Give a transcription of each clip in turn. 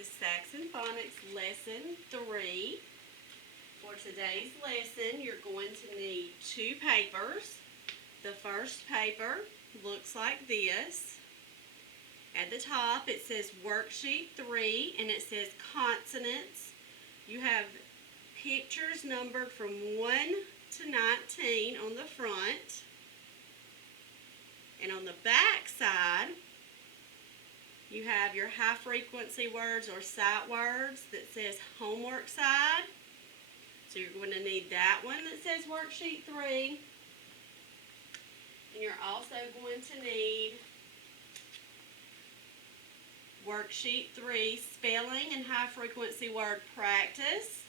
is Saxon Phonics Lesson 3. For today's lesson, you're going to need 2 papers. The first paper looks like this. At the top, it says Worksheet 3, and it says Consonants. You have pictures numbered from 1 to 19 on the front. And on the back side, you have your high frequency words or sight words that says homework side. So you're going to need that one that says Worksheet 3. And you're also going to need Worksheet 3 Spelling and High Frequency Word Practice.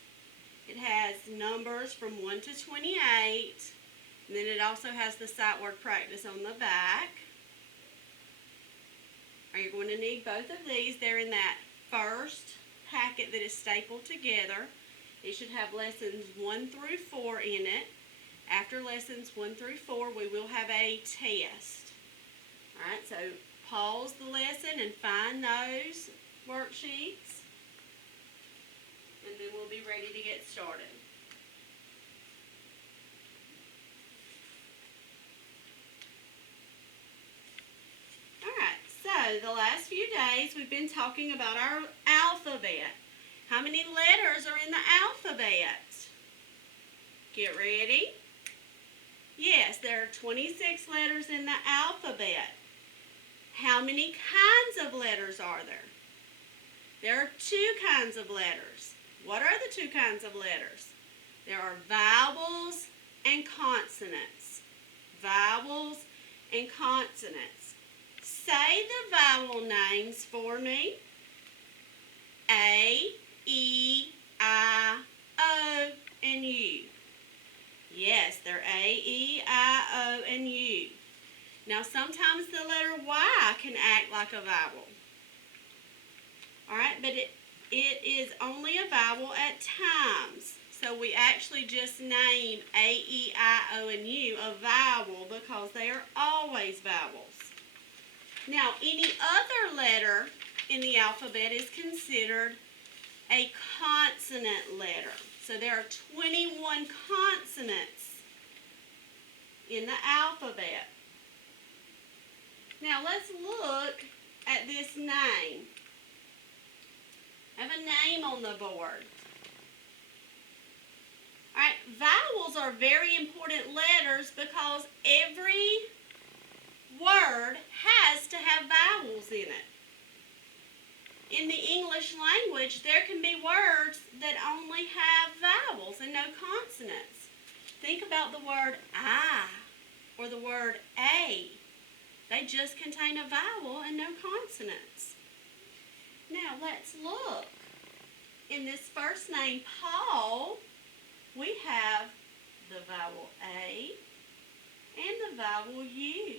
It has numbers from 1 to 28. And then it also has the sight word practice on the back. You're going to need both of these. They're in that first packet that is stapled together. It should have lessons 1 through 4 in it. After lessons 1 through 4, we will have a test. Alright, so pause the lesson and find those worksheets. And then we'll be ready to get started. The last few days we've been talking about our alphabet. How many letters are in the alphabet? Get ready. Yes, there are 26 letters in the alphabet. How many kinds of letters are there? There are 2 kinds of letters. What are the 2 kinds of letters? There are vowels and consonants. Vowels and consonants. Say the vowel names for me. A, E, I, O, and U. Yes, they're A, E, I, O, and U. Now sometimes the letter Y can act like a vowel. Alright, but it is only a vowel at times. So we actually just name A, E, I, O, and U a vowel because they are always vowels. Now, any other letter in the alphabet is considered a consonant letter. So there are 21 consonants in the alphabet. Now, let's look at this name. I have a name on the board. All right, vowels are very important letters because every word has to have vowels in it. In the English language, there can be words that only have vowels and no consonants. Think about the word I or the word a. They just contain a vowel and no consonants. Now let's look. In this first name, Paul, we have the vowel A and the vowel U.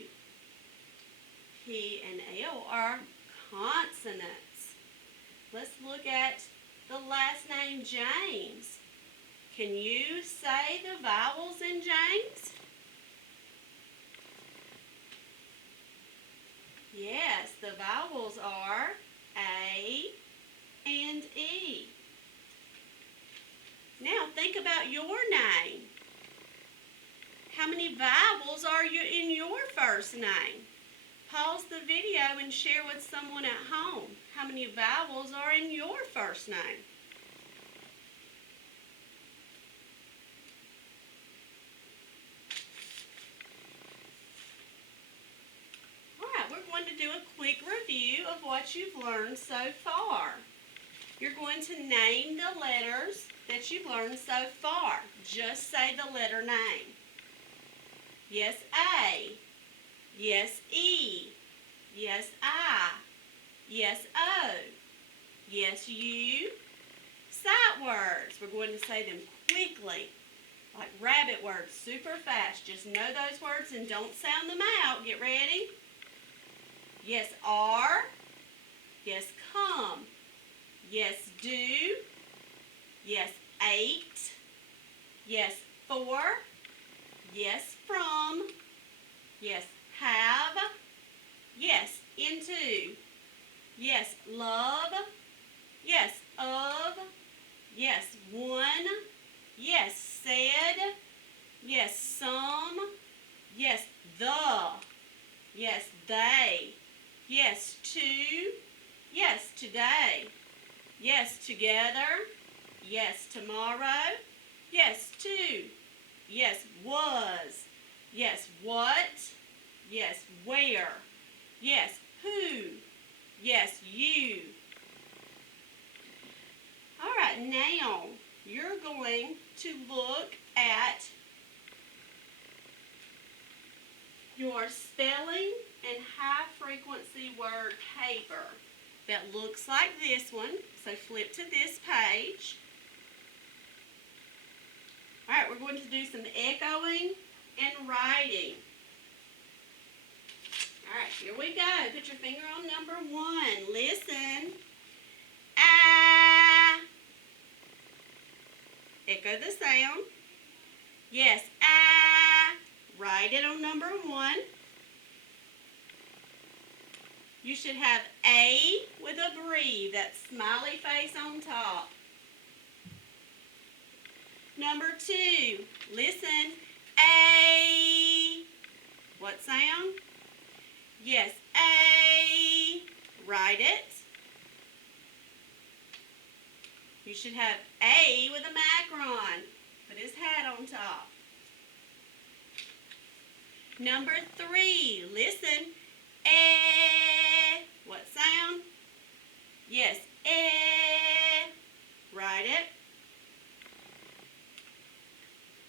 P and L are consonants. Let's look at the last name, James. Can you say the vowels in James? Yes, the vowels are A and E. Now think about your name. How many vowels are you in your first name? Pause the video and share with someone at home how many vowels are in your first name. Alright, we're going to do a quick review of what you've learned so far. You're going to name the letters that you've learned so far. Just say the letter name. Yes, A. Yes, E. Yes, I. Yes, O. Yes, U. Sight words. We're going to say them quickly, like rabbit words, super fast. Just know those words and don't sound them out. Get ready. Yes, R. Yes, come. Yes, do. Yes, 8. Yes, 4. Yes, from. Yes, have. Yes, into. Yes, love. of, yes, one, yes, said, yes, some, yes, the, yes, they, yes, two, yes, today, yes, together, yes, tomorrow, yes, two, yes, was, yes, what, yes, where, yes, who, yes, you. All right, now you're going to look at your spelling and high frequency word paper that looks like this one. So flip to this page. All right, we're going to do some echoing and writing. All right, here we go. Put your finger on number 1. Listen. Ah. Echo the sound. Yes, ah. Write it on number 1. You should have A with a breathe, that smiley face on top. Number 2, listen. A. What sound? Yes, A. Write it. You should have A with a macron. Put his hat on top. Number 3, listen. What sound? Yes, write it.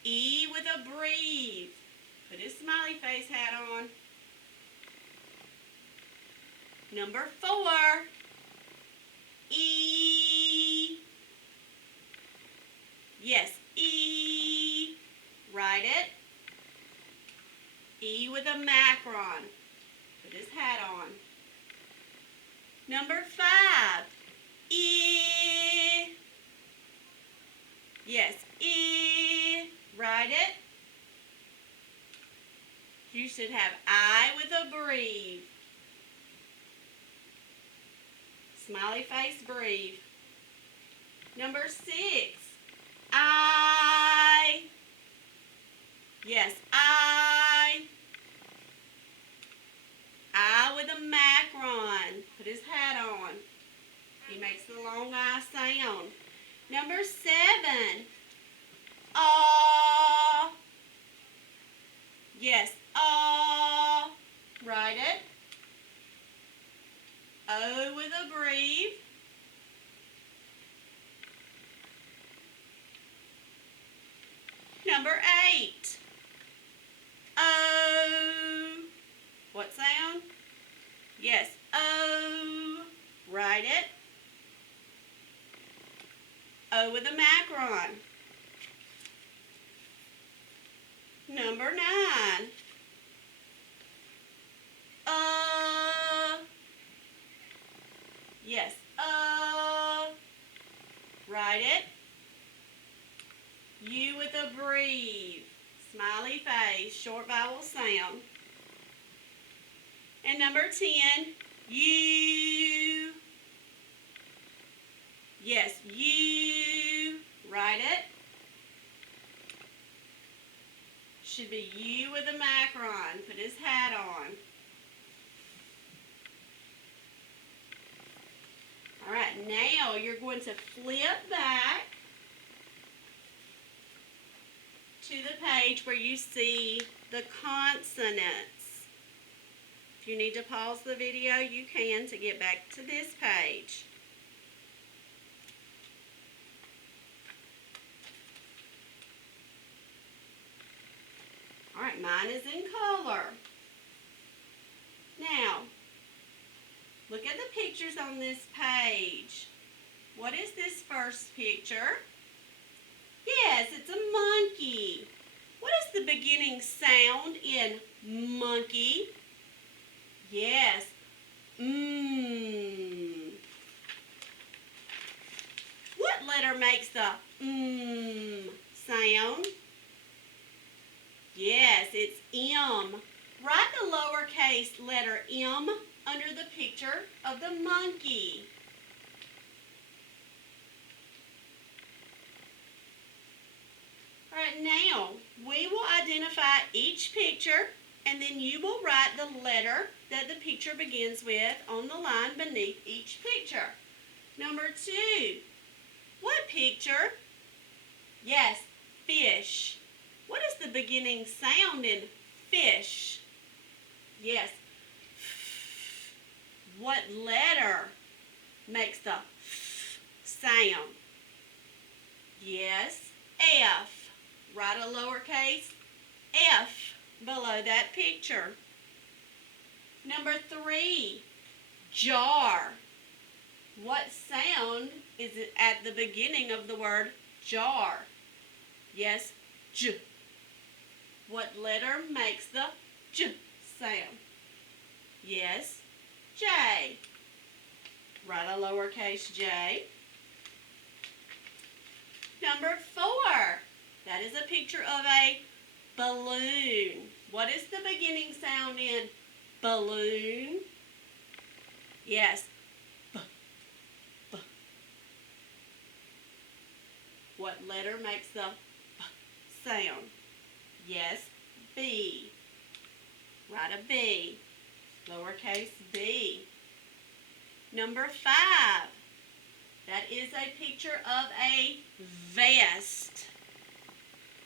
E with a breathe. Put his smiley face hat on. Number 4, E. Yes, E. Write it. E with a macron. Put his hat on. Number 5, E. Yes, E. Write it. You should have I with a breathe. Smiley face breathe. Number 6, I. Yes, I. I with a macron. Put his hat on. He makes the long I sound. Number 7, ah. Yes, ah. Write it. O with a breathe. Number 8, O. What sound? Yes, O. Write it. O with a macron. Number 9, yes, write it. U with a breathe. Smiley face, short vowel sound. And number 10, U. Yes, U. Write it. Should be U with a macron. Put his hat on. All right, now you're going to flip back to the page where you see the consonants. If you need to pause the video, you can to get back to this page. All right, mine is in color. Now, look at the pictures on this page. What is this first picture? Yes, it's a monkey. What is the beginning sound in monkey? Yes, What letter makes the sound? Yes, it's M. Write the lowercase letter M under the picture of the monkey. All right, now we will identify each picture, and then you will write the letter that the picture begins with on the line beneath each picture. Number 2, what picture? Yes, fish. What is the beginning sound in fish? Yes. What letter makes the sound? Yes, F. Write a lowercase f below that picture. Number 3, jar. What sound is it at the beginning of the word jar? Yes, J. What letter makes the J sound? Yes, J. Write a lowercase j. Number 4, that is a picture of a balloon. What is the beginning sound in balloon? Yes, B. B. What letter makes the B sound? Yes, B. Write a B, lowercase b. Number 5, that is a picture of a vest.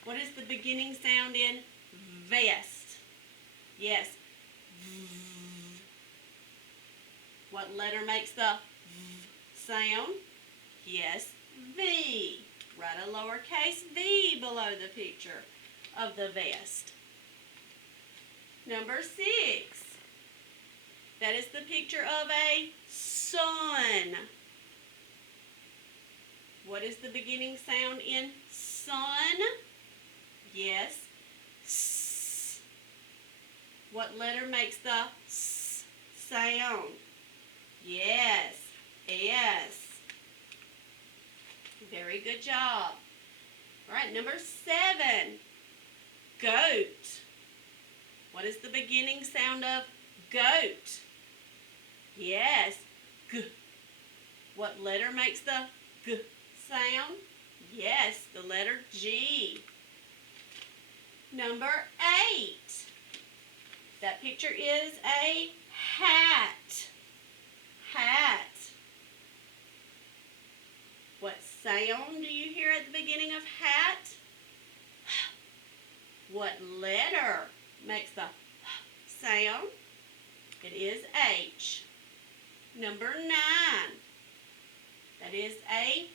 What is the beginning sound in vest? Yes, V. What letter makes the V sound? Yes, V. Write a lowercase v below the picture of the vest. Number 6, that is the picture of a sun. What is the beginning sound in sun? Yes, S. What letter makes the S sound? Yes, S. Very good job. All right, number 7, goat. What is the beginning sound of goat? Yes, G. What letter makes the G sound? Yes, the letter G. Number 8. That picture is a hat. Hat. What sound do you hear at the beginning of hat? What letter makes the sound? It is H. Number 9. That is a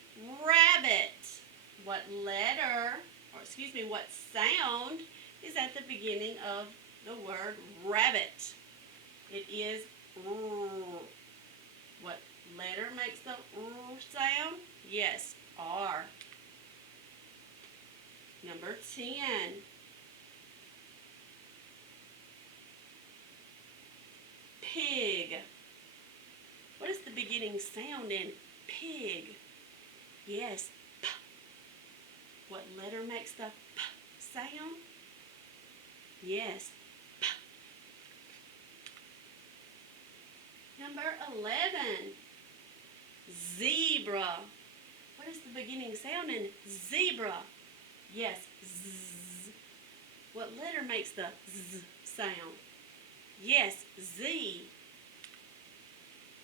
rabbit. What letter, what sound is at the beginning of the word rabbit? It is R. What letter makes the R sound? Yes, R. Number 10. Pig. What is the beginning sound in pig? Yes, P. What letter makes the P sound? Yes, P. Number 11. Zebra. What is the beginning sound in zebra? Yes, Z. What letter makes the Z sound? Yes, Z.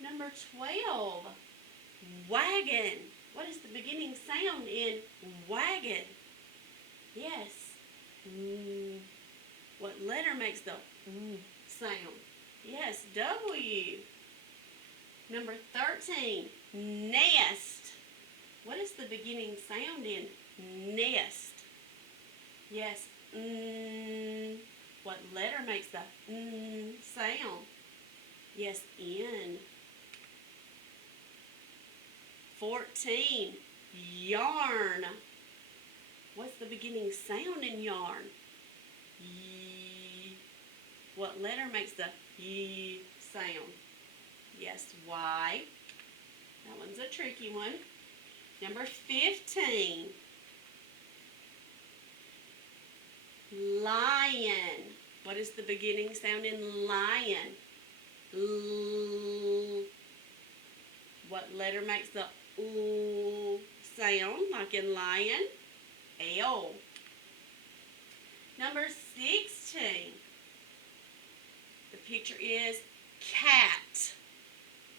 Number 12. Wagon. What is the beginning sound in wagon? Yes. What letter makes the sound? Yes, W. Number 13. Nest. What is the beginning sound in nest? Yes, What letter makes the sound? Yes, N. 14. Yarn. What's the beginning sound in yarn? Y. What letter makes the Y sound? Yes, Y. That one's a tricky one. Number 15. Lion. What is the beginning sound in lion? L. What letter makes the L sound, like in lion? L. Number 16. The picture is cat.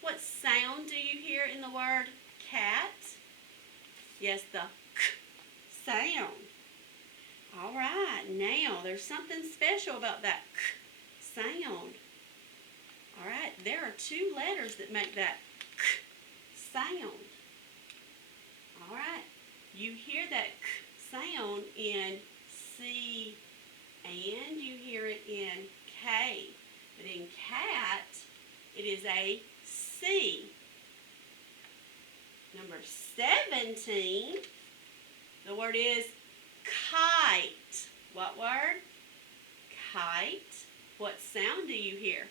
What sound do you hear in the word cat? Yes, the k sound. All right, now there's something special about that k sound. All right, there are two letters that make that k sound. All right, you hear that k sound in C and you hear it in K. But in cat, it is a C. Number 17, the word is kite. What word? Kite. What sound do you hear?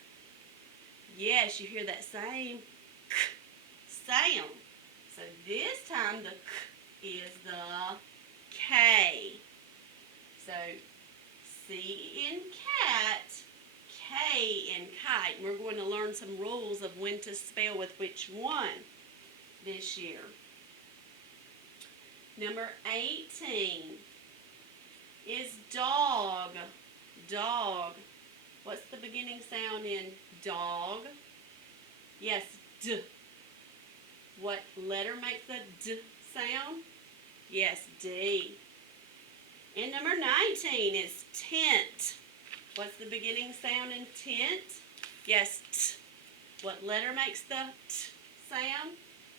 Yes, you hear that same k sound. So this time the k is the K. So C in cat, K in kite. We're going to learn some rules of when to spell with which one this year. Number 18 is dog. Dog. What's the beginning sound in dog? Yes, D. What letter makes the D sound? Yes, D. And number 19 is tent. What's the beginning sound in tent? Yes, T. What letter makes the T sound?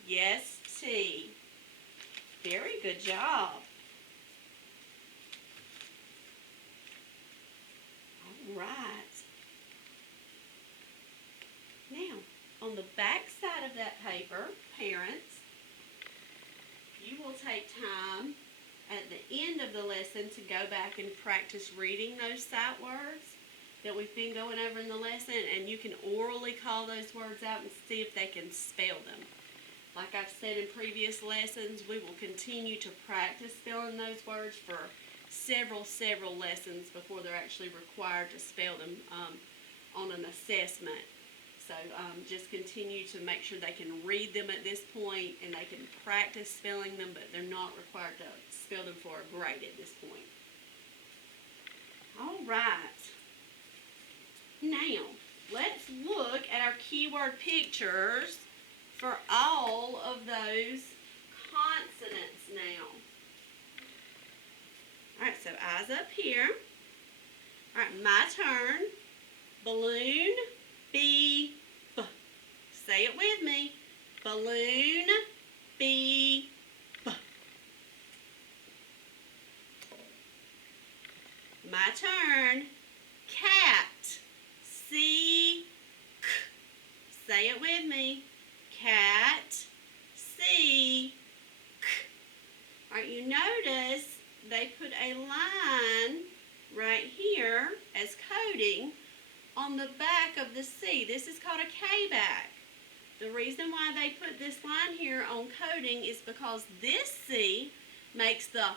Yes, T. Very good job. All right. Now, on the back side of that paper, parents, you will take time at the end of the lesson to go back and practice reading those sight words that we've been going over in the lesson, and you can orally call those words out and see if they can spell them. Like I've said in previous lessons, we will continue to practice spelling those words for several lessons before they're actually required to spell them on an assessment. So just continue to make sure they can read them at this point and they can practice spelling them, but they're not required to spell them for a grade at this point. All right. Now, let's look at our keyword pictures for all of those consonants now. All right, so eyes up here. All right, my turn. Balloon, B, B. Say it with me. Balloon, B, B. My turn. Cat, C, K. Say it with me. Cat, C, K. All right, you notice they put a line right here as coding on the back of the C. This is called a K-back. The reason why they put this line here on coding is because this C makes the K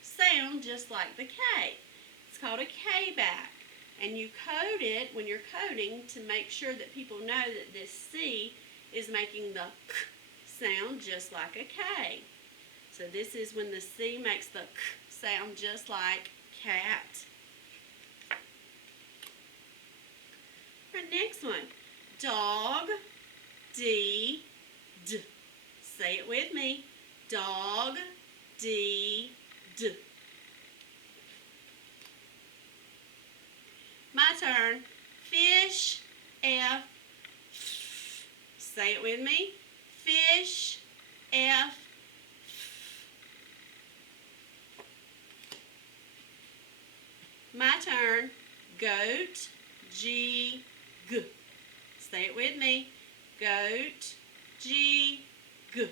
sound just like the K. It's called a K-back. And you code it when you're coding to make sure that people know that this C is making the K sound just like a K. So this is when the C makes the K sound just like cat. Our next one, dog, D, D. Say it with me. Dog, D, D. My turn. Fish, F. Say it with me. Fish, F. My turn. Goat, G, G. Say it with me. Goat, G, G.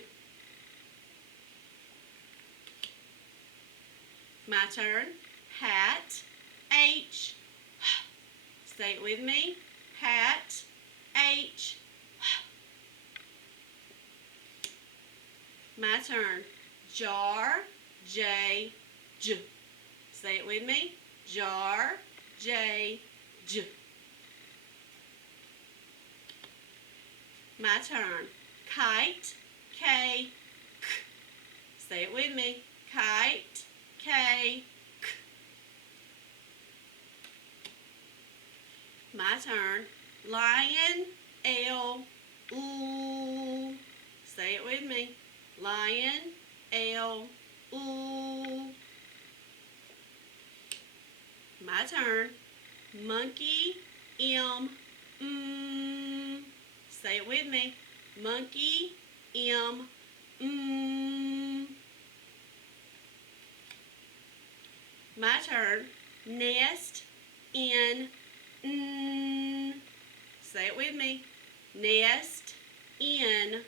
My turn. Hat, H. Say it with me. Hat, H. My turn. Jar, J, J. Say it with me. Jar, J, J. My turn. Kite, K, K. Say it with me. Kite, K, K. My turn. Lion, L, ooh. Say it with me. Lion, L, ooh. My turn. Monkey, M, Say it with me. Monkey, M, My turn. Nest, N, Say it with me. Nest, N,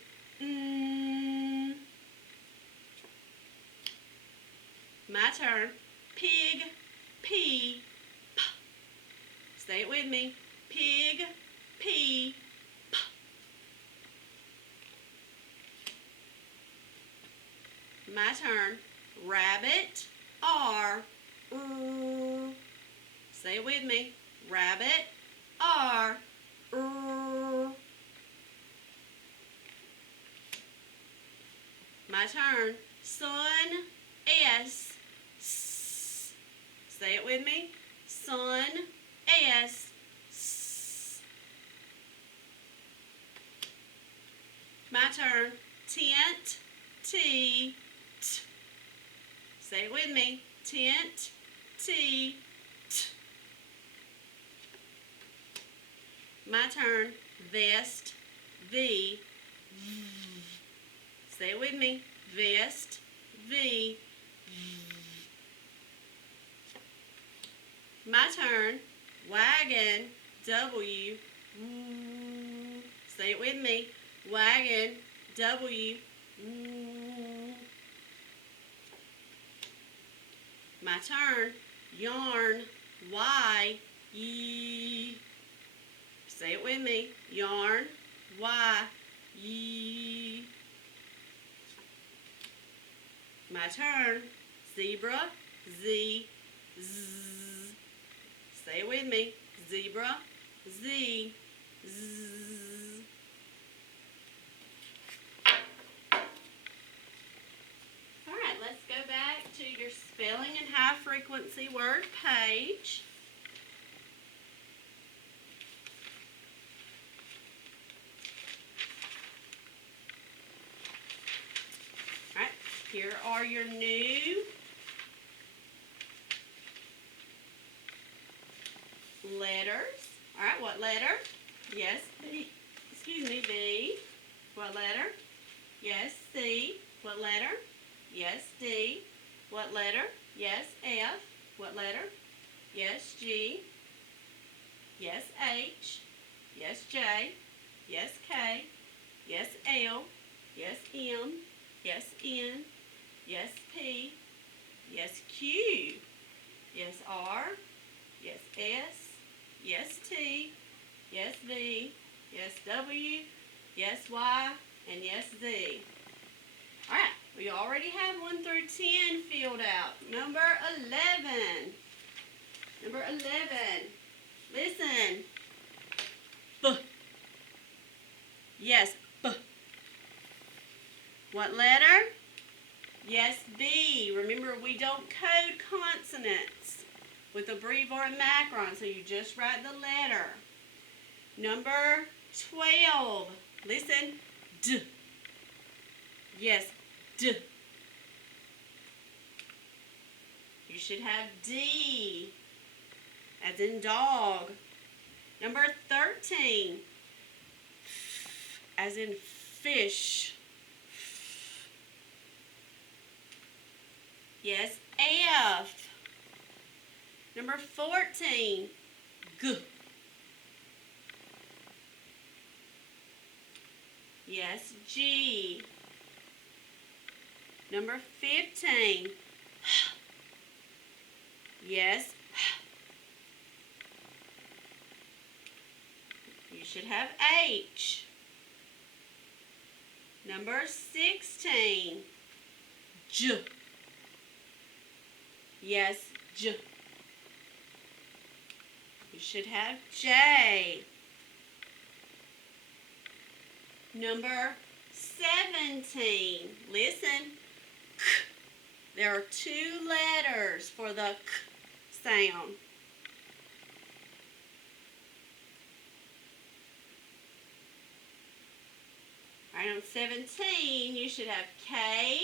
My turn. Pig, P, P. Say it with me. Pig, P, P. My turn. Rabbit, R, Say it with me. Rabbit, R, My turn. Sun, S, Say it with me. Sun, S, My turn. Tent, T, T. Say it with me. Tent, T, T. My turn. Vest, V, V. Say it with me. Vest, V, V. My turn. Wagon, W, Say it with me. Wagon, W, My turn. Yarn, Y, E. Say it with me. Yarn, Y, E. My turn. Zebra, Z, Z. Say it with me. Zebra, Z, Z. All right, let's go back to your spelling and high frequency word page. All right, here are your new letters. All right, what letter? Yes, B. Excuse me, B. What letter? Yes, C. What letter? Yes, D. What letter? Yes, F. What letter? Yes, G. Yes, H. Yes, J. Yes, K. Yes, L. Yes, M. Yes, N. Yes, P. Yes, Q. Yes, R. Yes, S. Yes, T. Yes, V. Yes, W. Yes, Y. And yes, Z. All right, we already have 1 through 10 filled out. Number 11. Number 11. Listen. B. Yes, B. What letter? Yes, B. Remember, we don't code consonants with a breve or a macron, so you just write the letter. Number 12. Listen. D. Yes, D. You should have D, as in dog. Number 13. F, as in fish. Yes, F. Number 14. G. Yes, G. Number 15. Yes. You should have H. Number 16. J. Yes, J. You should have J. Number 17. Listen. K. There are 2 letters for the K sound. Alright, on 17, you should have K,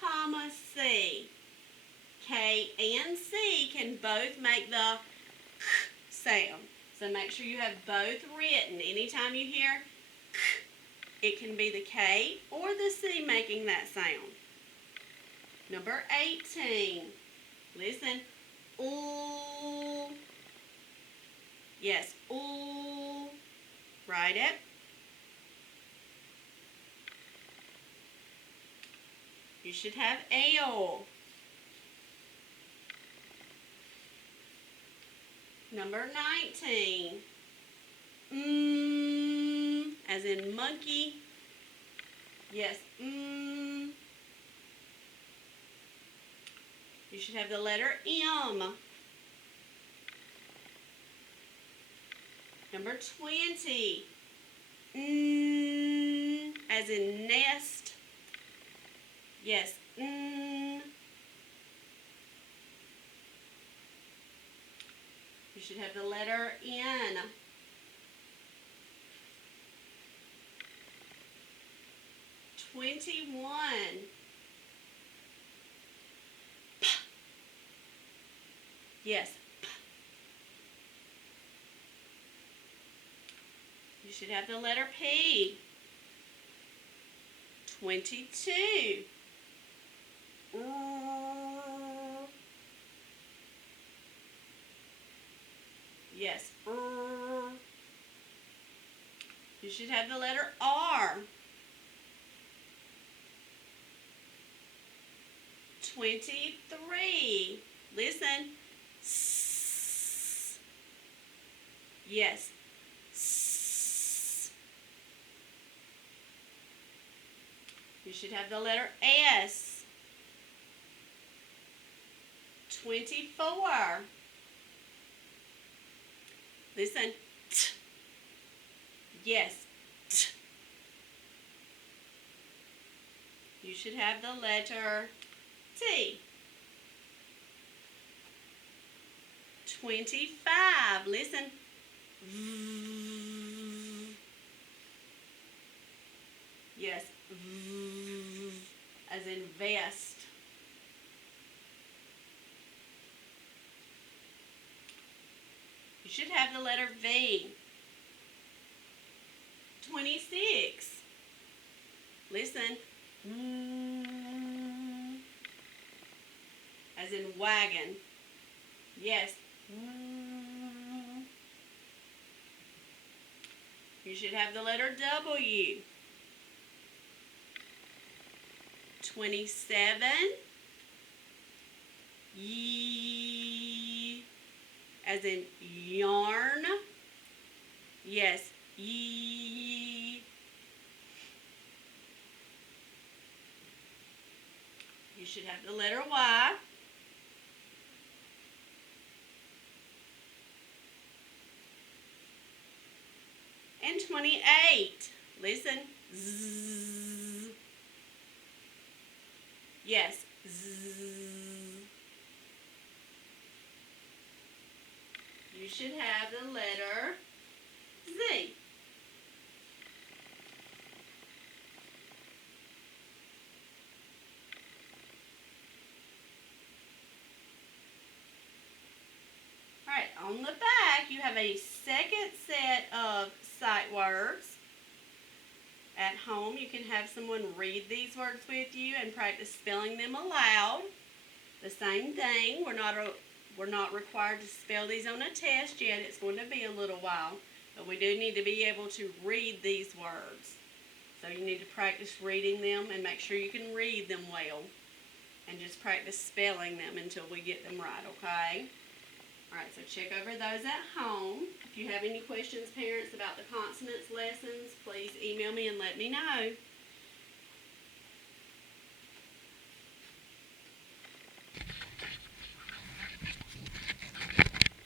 comma, C. K and C can both make the sound. So make sure you have both written. Anytime you hear it can be the K or the C making that sound. Number 18. Listen. Ooh. Yes, ooh. Write it. You should have L. Number 19. As in monkey. Yes, You should have the letter M. Number 20. As in nest. Yes, You should have the letter N. 21. P. Yes, P. You should have the letter P. 22. Yes, You should have the letter R. 23. Listen. S. Yes. S. You should have the letter S. 24. Listen. T. Yes. T. You should have the letter T. 25. Listen. V. Yes. V. As in vest. You should have the letter V. 26. Listen. As in wagon. Yes. You should have the letter W. 27. Y. As in yarn. Yes. Y. You should have the letter Y. And 28. Listen. Z. Yes. Z. You should have the letter Z. Alright, on the back you have a second set of sight words. At home you can have someone read these words with you and practice spelling them aloud. The same thing, we're not required to spell these on a test yet. It's going to be a little while, but we do need to be able to read these words. So you need to practice reading them and make sure you can read them well. And just practice spelling them until we get them right, okay? Alright, so check over those at home. If you have any questions, parents, about the consonants lessons, please email me and let me know.